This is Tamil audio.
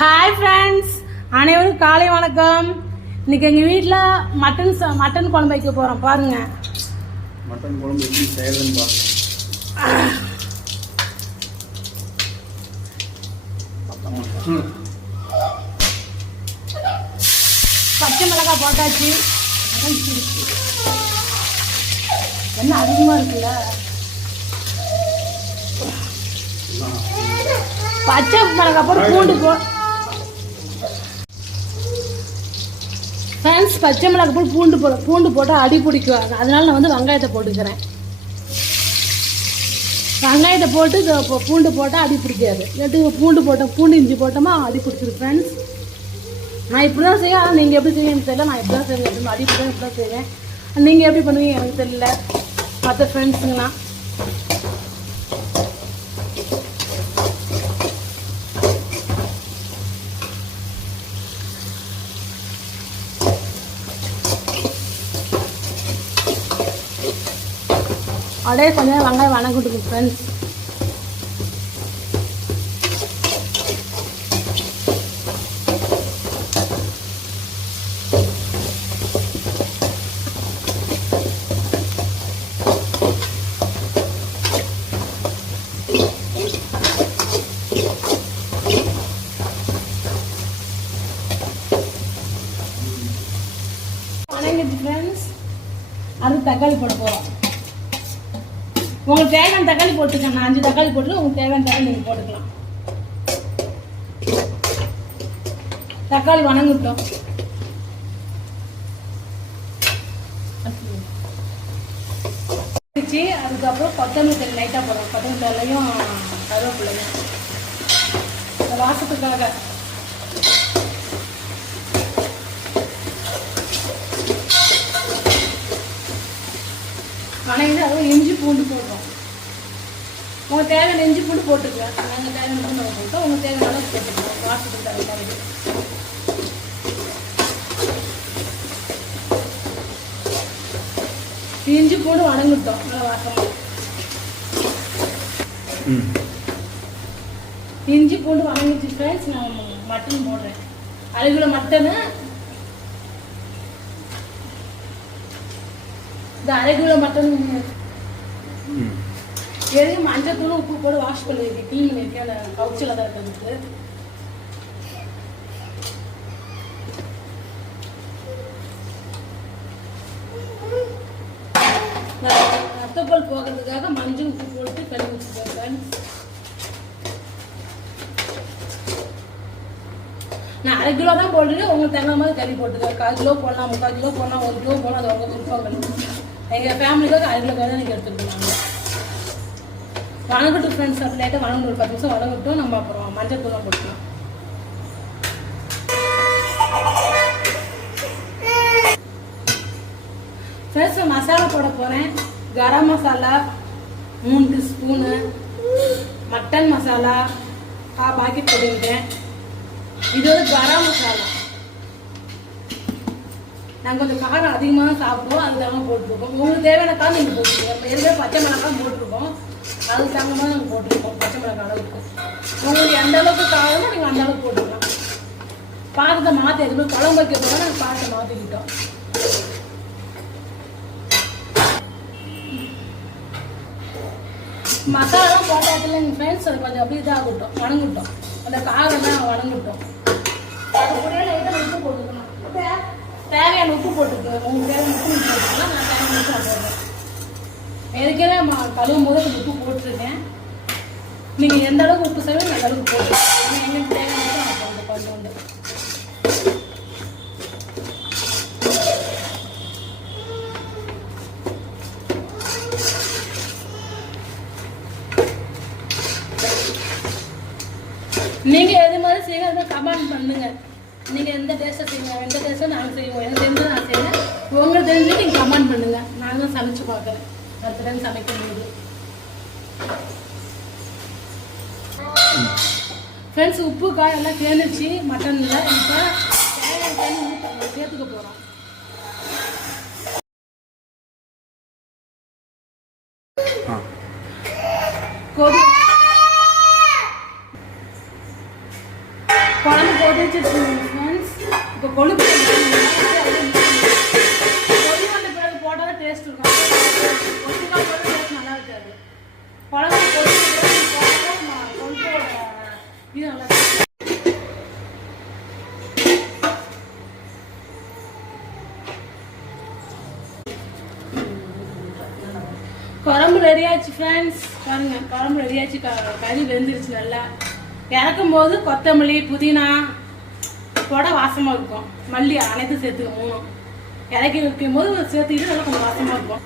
ஹாய் ஃப்ரெண்ட்ஸ், அனைவரும் காலை வணக்கம். இன்னைக்கு எங்கள் வீட்டில் மட்டன் குழம்பு வைக்க போகிறோம். பாருங்க, மட்டன் குழம்பு எப்படி செய்யறதுன்னு பாருங்க. பச்சை மிளகாய் போட்டாச்சு. என்ன அதிகமாக இருக்குல்ல, பச்சை மிளகாய் போட்டு பூண்டு ஃப்ரெண்ட்ஸ், பச்சை மிளகாய் போட்டு பூண்டு போட்டால் அடி பிடிக்கும். அதனால நான் வந்து வெங்காயத்தை போட்டுக்கிறேன். வெங்காயத்தை போட்டு பூண்டு போட்டால் அடி பிடிக்காது. இல்லாட்டி பூண்டு இஞ்சி போட்டோமா அடி பிடிச்சிருக்கு. ஃப்ரெண்ட்ஸ், நான் இப்படி தான் செய்வேன். ஆனால் நீங்கள் எப்படி செய்வீங்கன்னு தெரியல. நான் இப்படி தான் செய்வேன். எப்படி அடி பிடிக்கும் இப்படி தான் செய்வேன். நீங்கள் எப்படி பண்ணுவீங்க எனக்கு தெரியல. மற்ற ஃப்ரெண்ட்ஸுங்கண்ணா அப்படியே கொஞ்சம் வெங்காயம் வணங்கிட்டு ஃப்ரெண்ட்ஸ். வணங்கிட்டு ஃப்ரெண்ட்ஸ், அது தக்காளி போட போகிறோம். உங்களுக்கு தேவையான தக்காளி போட்டுக்கங்க. நான் 5 தக்காளி போட்டு உங்களுக்கு தேவையான தக்காளி நீங்கள் போட்டுக்கலாம். தக்காளி வணங்கிட்டோம். அதுக்கப்புறம் கொத்தமல்லி தண்ணி லைட்டாக போடுறோம். கொத்தமல்லி தண்ணியும் கருவேப்பிலையும் வாசத்துக்காக. வணங்கிட்டு அதுவும் இஞ்சி பூண்டு போடுறோம். உங்களுக்கு தேவையான இஞ்சி பூண்டு போட்டுக்கலாம். நாங்கள் தேவையான பூண்டு போட்டோம். உங்களுக்கு தேவையான அளவுக்கு போட்டுக்கலாம். வாசத்துக்கு தகுந்த இஞ்சி பூண்டு வணங்கிட்டோம். நல்லா வாசமாக இஞ்சி பூண்டு வணங்கிச்சு ஃப்ரெண்ட்ஸ். நான் மட்டன் போடுறேன். அரை மட்டனு, இந்த 1/2 கிலோ மட்டன் எதையும் மஞ்சள் தூள் உப்பு போட்டு வாஷ் பண்ணி வைக்க கிளீன் வைக்க அந்த கவுச்சில் தான் இருக்கிறது. ரத்தப்பல் போகிறதுக்காக மஞ்சள் உப்பு போட்டு கழுவி வச்சுருக்கேன். நான் 1/2 கிலோ தான் போட்டுட்டு உங்களுக்கு தகுந்த மாதிரி கறி போட்டுக்கேன். 1/4 கிலோ போடலாம், 3/4 கிலோ போடலாம், 1 கிலோ போடலாம். அது உங்கள் விருப்பங்கள். எங்கள் ஃபேமிலிக்காக 1/2 கிலோ தான் நீங்கள் எடுத்துருக்கோம். வணங்கட்டும் ஃப்ரெண்ட்ஸ். அப்படி லேட்டாக வணங்கணும். ஒரு 10 நிமிஷம் வணங்கட்டும். நம்ம அப்புறம் மஞ்சள் தூள் போட்டுக்கலாம். ஃப்ரெண்ட்ஸ், மசாலா போட போகிறேன். Garam masala 3 teaspoon, mutton masala packet போட்டுக்கிட்டேன். இது வந்து கரம் மசாலா. நாங்கள் கொஞ்சம் காரம் அதிகமாக தான் சாப்பிடுவோம். அதுக்காக போட்டுருக்கோம். உங்களுக்கு தேவையான காரம் நீங்கள் போட்டுருக்கோம். ஏற்கனவே பச்சை மிளகாய் போட்டிருக்கோம். அதுக்கு தகுந்த மாதிரி நாங்கள் போட்டிருக்கோம். பச்சை மிளகாய் அளவுக்கு உங்களுக்கு எந்த அளவுக்கு காரமோ நீங்கள் அந்த அளவுக்கு போட்டுக்கலாம். பாத்திரத்தை மாற்றி எதுவுமே குழம்பு வைக்க போக நாங்கள் பாத்திரத்தை மாற்றிக்கிட்டோம். மசாலாலாம் போட்டாத்துல எங்கள் ஃப்ரெண்ட்ஸ் அது கொஞ்சம் அப்படி இதாகட்டும், வணங்கிட்டோம். அந்த காரம்லாம் வணங்கிட்டோம். அது கூட லைட்டாக உப்பு போட்டுக்கணும். தேவையான உப்பு போட்டுக்கோங்க. உங்களுக்கு தேவையான உப்பு போட்டுக்கலாம். நான் தேவையான உப்பு போடுறேன். ஏற்கனவே கழுவும் போது கொஞ்சம் உப்பு போட்டிருக்கேன். நீங்கள் எந்த அளவுக்கு உப்பு செய்வீங்க அந்த அளவுக்கு போட்டுருக்கேன். எங்களுக்கு தேவையான நான் போடுறேன் கொஞ்சோண்டு. நீங்கள் எது மாதிரி செய்யுங்க கமெண்ட் பண்ணுங்க. நீங்கள் எந்த டேஸ்ட்டை செய்யுங்க, எந்த டேஸ்ட்டை நாங்கள் செய்வோம். எனக்கு தெரிஞ்சு நான் செய்வேன். உங்களுக்கு தெரிஞ்சு நீங்கள் கமெண்ட் பண்ணுங்கள். நானும் சமைச்சு பார்க்குறேன் அடுத்த டைம் சமைக்கும்போது. ஃப்ரெண்ட்ஸ், உப்பு காய் எல்லாம் சேர்ந்துச்சு மட்டனில். இப்போ தேவையான தண்ணி சேர்த்துக்க போகிறோம். குழம்பு கொதிச்சிருச்சு ஃப்ரெண்ட்ஸ். இப்போ கொழுப்பு கொதி வந்த பிறகு போட்டால் தான் டேஸ்ட் இருக்கும். ஒட்டுக்கால் போட்டு டேஸ்ட் நல்லா இருக்காது. குழம்பு கொதி போட்டால் கொஞ்சம் இது நல்லா இருக்கும். குழம்பு ரெடி ஆச்சு ஃப்ரெண்ட்ஸ். பாருங்க குழம்பு ரெடி ஆச்சு. கறி வெந்துருச்சு நல்லா. இறக்கும் போது கொத்தமல்லி புதினா போட வாசமா இருக்கும். மல்லி அனைத்தும் சேர்த்துக்க 3 இறக்கி வைக்கும் போது சேர்த்துக்கிட்டு நல்லா கொஞ்சம் வாசமா இருக்கும்.